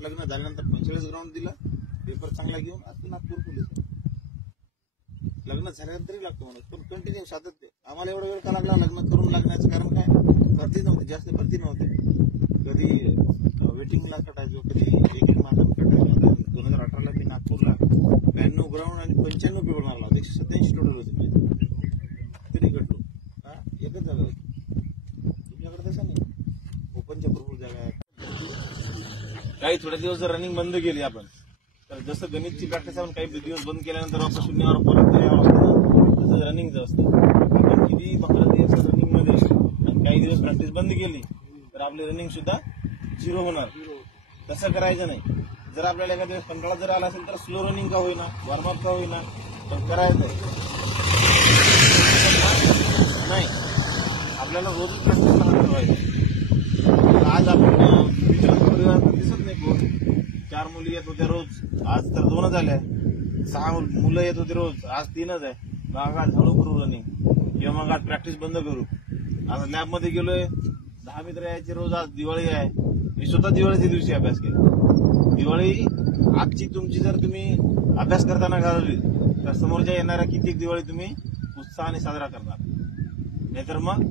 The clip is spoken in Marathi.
लग्न झाल्यानंतर 45 ग्राउंड दिलं, पेपर चांगला घेऊन आता नागपूर पोलीस. लग्न झाल्यानंतरही लागतो म्हणून, पण कंटिन्यू सातत्य. आम्हाला एवढा वेळ का लागला लग्न करून लागण्याचं कारण काय? भरती नव्हती, जास्त भरती नव्हती. कधी वेटिंगला कटायचो, कधी एक मार्गाने कटायचो. 2018ला मी नागपूरला 92 ग्राउंड आणि 95 पेपर मारला होता. 187 टोटल होते. तरी कटलो हा, एकच जागा होती. तुमच्याकडे तसं नाही, ओपनच्या भरपूर जागा आहेत. काही थोडे दिवस जर रनिंग बंद केली आपण, तर जसं गणितची प्रॅक्टिस आपण काही दिवस बंद केल्यानंतर आपण शून्यावर परत यावं लागतं, तसं रनिंगचं असतं. आपण किती 15 दिवस रनिंग मध्ये असतो आणि काही दिवस प्रॅक्टिस बंद केली तर आपली रनिंग सुद्धा 0 होणार. तसं करायचं नाही. जर आपल्याला एखाद्या दिवस कंटाळा जर आला असेल तर स्लो रनिंग का होईना, वॉर्मअप का होईना, पण करायचं नाही. आपल्याला रोज प्रॅक्टिसला हजर व्हायचं. आज आपण मित्रांसोबत दिसत नाही कोण. 4 मुली येत होत्या रोज, आज तर 2 झाल्या. 6 मुलं येत होते रोज, आज 3च आहे. मग आज हळू करू रनिंग, किंवा मग आज प्रॅक्टिस बंद करू. आज लॅबमध्ये गेलोय, 10 मित्र यायचे रोज. आज दिवाळी आहे, मी स्वतः दिवाळीच्या दिवशी अभ्यास केला. दिवाळी आजची तुमची जर तुम्ही अभ्यास करताना घालवली तर समोरच्या येणाऱ्या कित्येक दिवाळी तुम्ही उत्साहाने साजरा करणार. नाहीतर मग